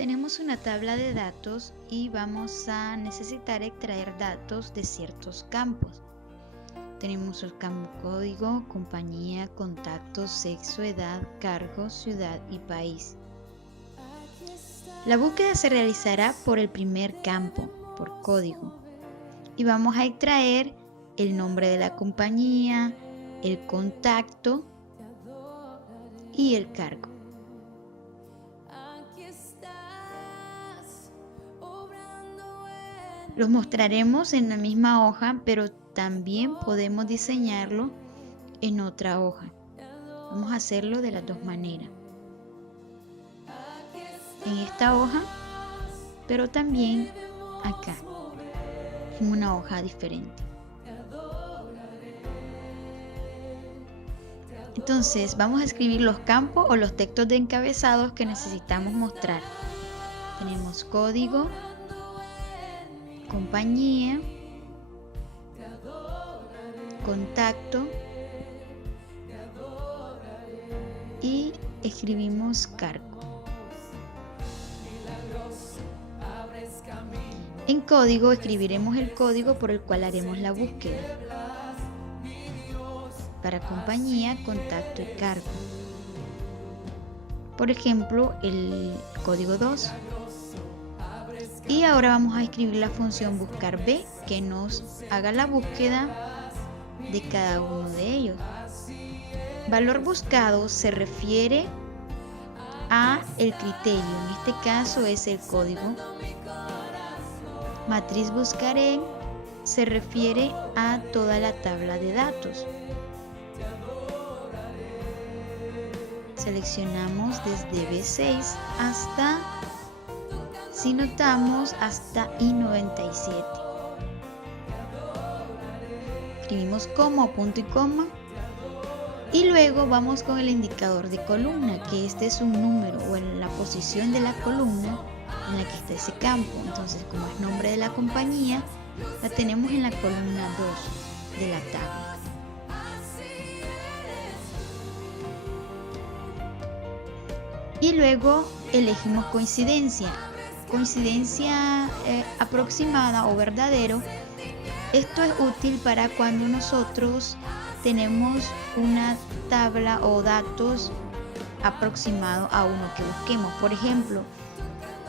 Tenemos una tabla de datos y vamos a necesitar extraer datos de ciertos campos. Tenemos el campo código, compañía, contacto, sexo, edad, cargo, ciudad y país. La búsqueda se realizará por el primer campo, por código, y vamos a extraer el nombre de la compañía, el contacto y el cargo. Los mostraremos en la misma hoja, pero también podemos diseñarlo en otra hoja. Vamos a hacerlo de las dos maneras. En esta hoja, pero también acá, en una hoja diferente. Entonces, vamos a escribir los campos o los textos de encabezados que necesitamos mostrar. Tenemos código, compañía, contacto y escribimos cargo. En código escribiremos el código por el cual haremos la búsqueda. Para compañía, contacto y cargo. Por ejemplo, el código 2. Y ahora vamos a escribir la función buscar B que nos haga la búsqueda de cada uno de ellos. Valor buscado se refiere a el criterio, en este caso es el código. Matriz buscaré se refiere a toda la tabla de datos. Seleccionamos desde B6 hasta, si notamos, hasta I97. Escribimos coma o punto y coma. Y luego vamos con el indicador de columna, que este es un número o en la posición de la columna en la que está ese campo. Entonces, como es nombre de la compañía, la tenemos en la columna 2 de la tabla. Y luego elegimos coincidencia. Coincidencia aproximada o verdadero. Esto es útil para cuando nosotros tenemos una tabla o datos aproximados a uno que busquemos. Por ejemplo,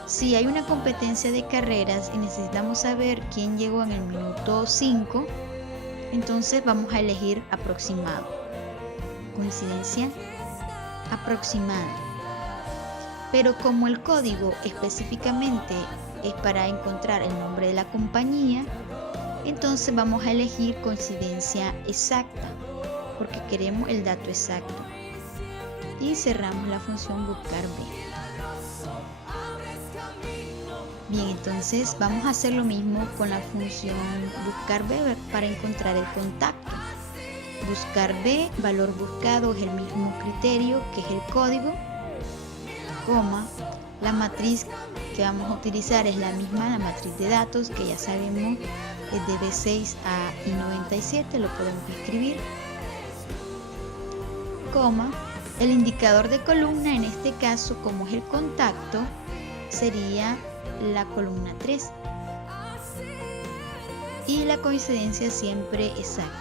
si hay una competencia de carreras y necesitamos saber quién llegó en el minuto 5, entonces vamos a elegir aproximado. Coincidencia aproximada. Pero como el código específicamente es para encontrar el nombre de la compañía, entonces vamos a elegir coincidencia exacta, porque queremos el dato exacto. Y cerramos la función buscar B. Bien, entonces vamos a hacer lo mismo con la función buscar B para encontrar el contacto. Buscar B, valor buscado es el mismo criterio que es el código, coma, la matriz que vamos a utilizar es la misma, la matriz de datos que ya sabemos es de B6 a I97, lo podemos escribir, coma, el indicador de columna en este caso, como es el contacto, sería la columna 3 y la coincidencia siempre exacta.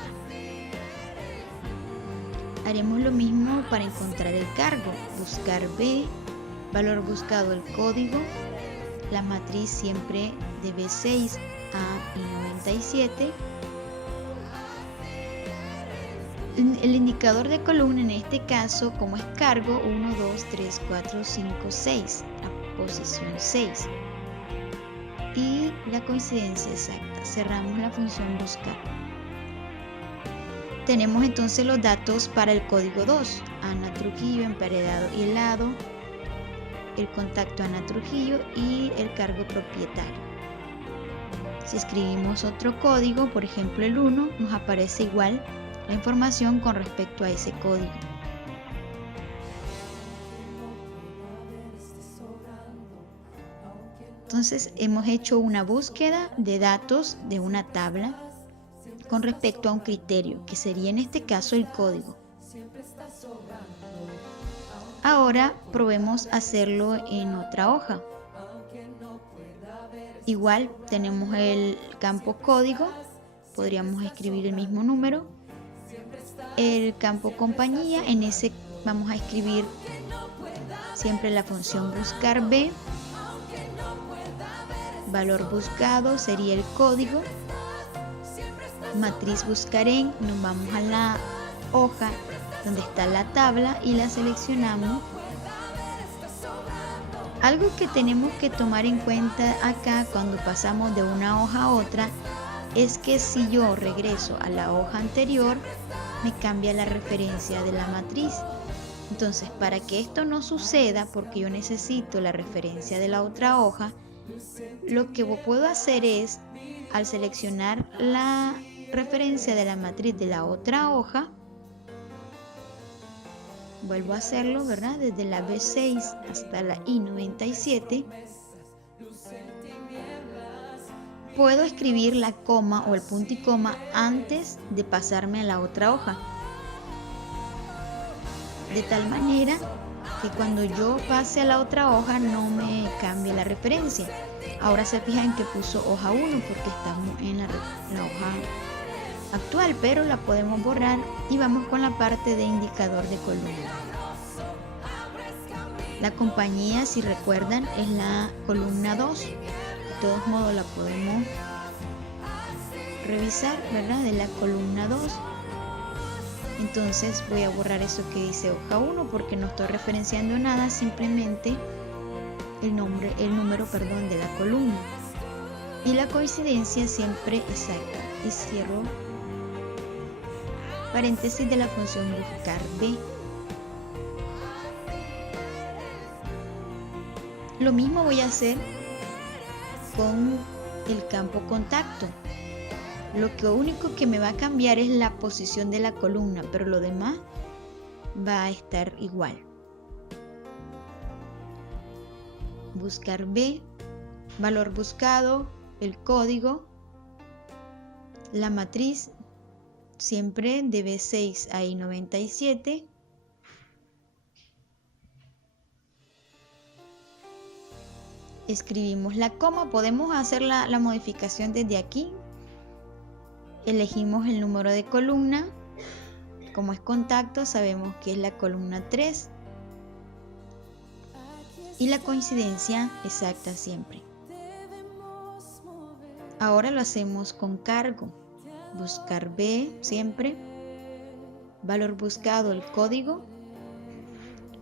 Haremos lo mismo para encontrar el cargo, buscar B, valor buscado el código, la matriz siempre de B6 a I97. El indicador de columna en este caso, como es cargo, 1, 2, 3, 4, 5, 6, la posición 6. Y la coincidencia exacta. Cerramos la función buscar. Tenemos entonces los datos para el código 2, Ana Trujillo, emparedado y helado, el contacto Ana Trujillo y el cargo propietario. Si escribimos otro código, por ejemplo el 1, nos aparece igual la información con respecto a ese código. Entonces hemos hecho una búsqueda de datos de una tabla con respecto a un criterio, que sería en este caso el código. Ahora probemos hacerlo en otra hoja. Igual tenemos el campo código, podríamos escribir el mismo número. El campo compañía, en ese vamos a escribir siempre la función buscar B. Valor buscado sería el código. Matriz buscar en, nos vamos a la hoja donde está la tabla y la seleccionamos. Algo que tenemos que tomar en cuenta acá cuando pasamos de una hoja a otra es que si yo regreso a la hoja anterior, me cambia la referencia de la matriz. Entonces, para que esto no suceda, porque yo necesito la referencia de la otra hoja, lo que puedo hacer es, al seleccionar la referencia de la matriz de la otra hoja, vuelvo a hacerlo, ¿verdad? Desde la B6 hasta la I97, puedo escribir la coma o el punto y coma antes de pasarme a la otra hoja. De tal manera que cuando yo pase a la otra hoja no me cambie la referencia. Ahora se fijan que puso hoja 1 porque estamos en la hoja actual, pero la podemos borrar y vamos con la parte de indicador de columna. La compañía, si recuerdan, es la columna 2. De todos modos la podemos revisar, ¿verdad? De la columna 2. Entonces voy a borrar eso que dice hoja 1 porque no estoy referenciando nada, simplemente el número, de la columna. Y la coincidencia siempre exacta. Y cierro paréntesis de la función buscar B. Lo mismo voy a hacer con el campo contacto. Lo único que me va a cambiar es la posición de la columna, pero lo demás va a estar igual. Buscar B, valor buscado, el código, la matriz, siempre de B6 a I97. Escribimos la coma, podemos hacer la modificación desde aquí. Elegimos el número de columna, como es contacto sabemos que es la columna 3 y la coincidencia exacta siempre. Ahora lo hacemos con cargo, buscar B siempre, valor buscado el código,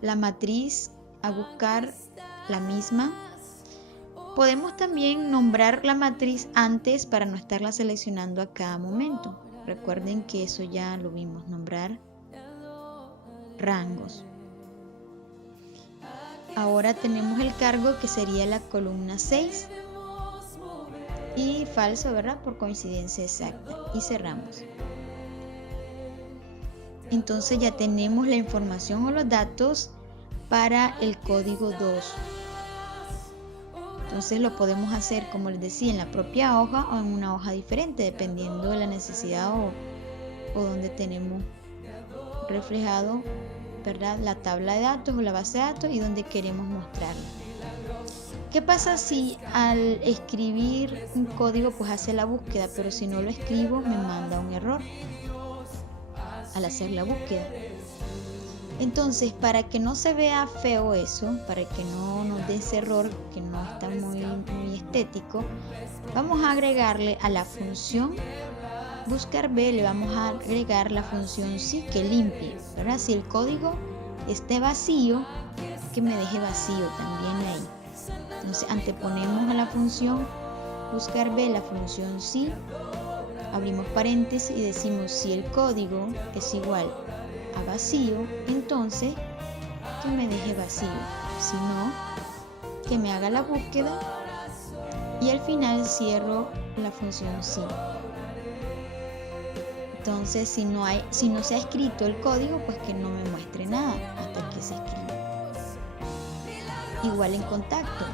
la matriz a buscar la misma. Podemos también nombrar la matriz antes para no estarla seleccionando a cada momento. Recuerden que eso ya lo vimos, nombrar rangos. Ahora tenemos el cargo que sería la columna 6 y falso, ¿verdad? Por coincidencia exacta. Y cerramos. Entonces ya tenemos la información o los datos para el código 2. Entonces lo podemos hacer, como les decía, en la propia hoja o en una hoja diferente, dependiendo de la necesidad o donde tenemos reflejado, ¿verdad?, la tabla de datos o la base de datos y donde queremos mostrarla. ¿Qué pasa si al escribir un código pues hace la búsqueda, pero si no lo escribo me manda un error al hacer la búsqueda? Entonces, para que no se vea feo eso, para que no nos dé ese error que no está muy estético, vamos a agregarle a la función buscar B, le vamos a agregar la función sí que limpie, ¿verdad? Si el código esté vacío, que me deje vacío también ahí. Entonces, anteponemos a la función buscar B la función sí, abrimos paréntesis y decimos si el código es igual a vacío, entonces que me deje vacío, si no, que me haga la búsqueda y al final cierro la función sí. Entonces si no se ha escrito el código, pues que no me muestre nada hasta que se escriba. Igual en contacto,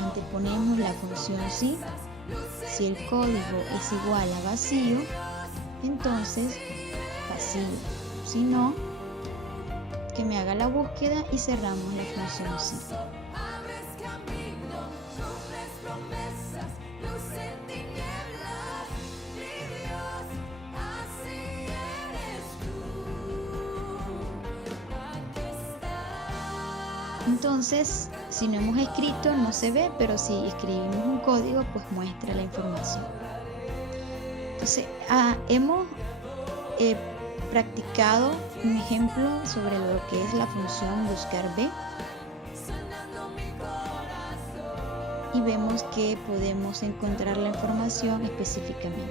anteponemos la función sí, si el código es igual a vacío, entonces vacío. Si no, que me haga la búsqueda y cerramos la función sí. Entonces, si no hemos escrito, no se ve, pero si escribimos un código, pues muestra la información. Entonces, hemos practicado un ejemplo sobre lo que es la función buscar B. Y vemos que podemos encontrar la información específicamente.